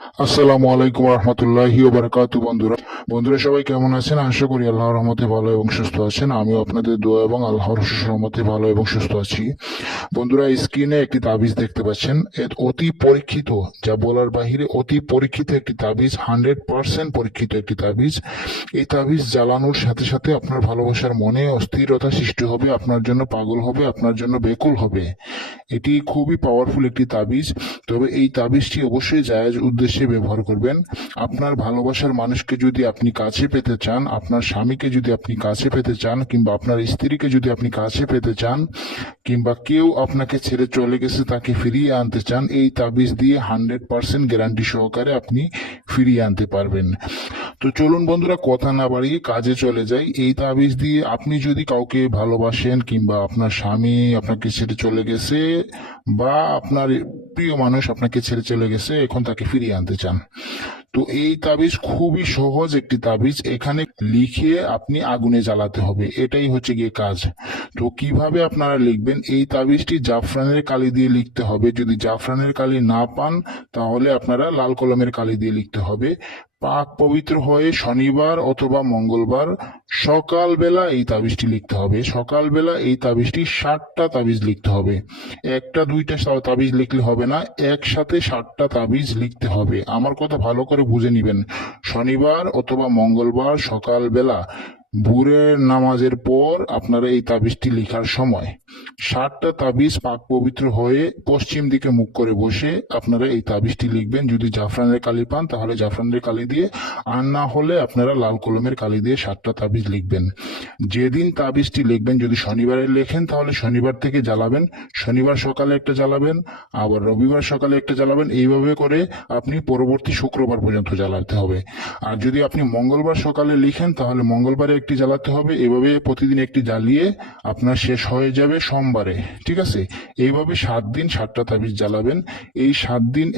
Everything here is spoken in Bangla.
আসসালামু আলাইকুম রহমতুল্লাহি বারাকাতু বন্ধুরা। বন্ধুরা, সবাই কেমন আছেন? আশা করি আল্লাহর রহমতে ভালো এবং সুস্থ আছেন। আমিও আপনাদের দোয়া এবং আল্লাহর রহমতে ভালো এবং সুস্থ আছি। বন্ধুরা স্ক্রিনে একটি তাবিজ দেখতে পাচ্ছেন। অতি পরীক্ষিত, যা বলার বাহিরে অতি পরীক্ষিত একটি তাবিজ, হান্ড্রেড পার্সেন্ট পরীক্ষিত একটি তাবিজ। এই তাবিজ জ্বালানোর সাথে সাথে আপনার ভালোবাসার মনে অস্থিরতা সৃষ্টি হবে, আপনার জন্য পাগল হবে, আপনার জন্য বেকুল হবে। এটি খুবই পাওয়ারফুল একটি তাবিজ। তবে এই তাবিজটি অবশ্যই জায়াজ উদ্দেশ্যে ব্যবহার করবেন। আপনার ভালোবাসার মানুষকে যদি আপনি কাছে পেতে চান, আপনার স্বামীকে যদি আপনি কাছে পেতে চান, কিংবা আপনার স্ত্রীকে যদি আপনি কাছে পেতে চান, কিংবা কেউ আপনাকে ছেড়ে চলে গেছে, তাকে ফিরিয়ে আনতে চান, এই তাবিজ দিয়ে হান্ড্রেড পার্সেন্ট গ্যারান্টি সহকারে আপনি ফিরিয়ে আনতে পারবেন। তো চলুন বন্ধুরা, কথা না বাড়িয়ে কাজে চলে যাই। এই তাবিজ দিয়ে আপনি যদি কাউকে ভালোবাসেন কিংবা আপনার স্বামী আপনাকে ছেড়ে চলে গেছে বা আপনার প্রিয় মানুষ আপনাকে ছেড়ে চলে গেছে, এখন তাকে ফিরিয়ে আনতে চান। তো এই তাবিজ খুবই সহজ একটি তাবিজ। এখানে লিখে আপনি আগুনে জ্বালাতে হবে। এটাই হচ্ছে গিয়ে কাজ। তো কীভাবে আপনারা লিখবেন? এই তাবিজটি জাফরানের কালি দিয়ে লিখতে হবে। যদি জাফরানের কালি না পান, তাহলে আপনারা লাল কলমের কালি দিয়ে লিখতে হবে। পাক পবিত্র হয়ে শনিবার অথবা মঙ্গলবার সকালবেলা এই তাবিজটি লিখতে হবে। সকালবেলা এই তাবিজটি ষাটটা তাবিজ লিখতে হবে। একটা, দুইটা তাবিজ লিখলে হবে না, একসাথে ষাটটা তাবিজ লিখতে হবে। আমার কথা ভালো করে বুঝে নিবেন। শনিবার অথবা মঙ্গলবার সকালবেলা ভোরের নামাজের পর আপনারা এই তাবিজটি লেখার সময় ষাটটা তাবিজ পাক পবিত্র হয়ে পশ্চিম দিকে মুখ করে বসে আপনারা এই তাবিজটি লিখবেন। যদি জাফরানের কালি পান, তাহলে জাফরানের কালি দিয়ে, আর না হলে আপনারা লাল কলমের কালি দিয়ে ষাটটা তাবিজ লিখবেন। যেদিন তাবিজটি লিখবেন, যদি শনিবারে লেখেন, তাহলে শনিবার থেকে জ্বালাবেন। শনিবার সকালে একটা জ্বালাবেন, আবার রবিবার সকালে একটা জ্বালাবেন। এইভাবে করে আপনি পরবর্তী শুক্রবার পর্যন্ত জ্বালাতে হবে। আর যদি আপনি মঙ্গলবার সকালে লিখেন, তাহলে মঙ্গলবারে একটি জ্বালাতে হবে, এভাবে প্রতিদিন একটি জ্বালিয়ে আপনার শেষ হয়ে যাবে সোমবারে, ঠিক আছে? এইভাবে সাত দিন সাতটা তাবিজ জ্বালাবেন। এই সাত দিন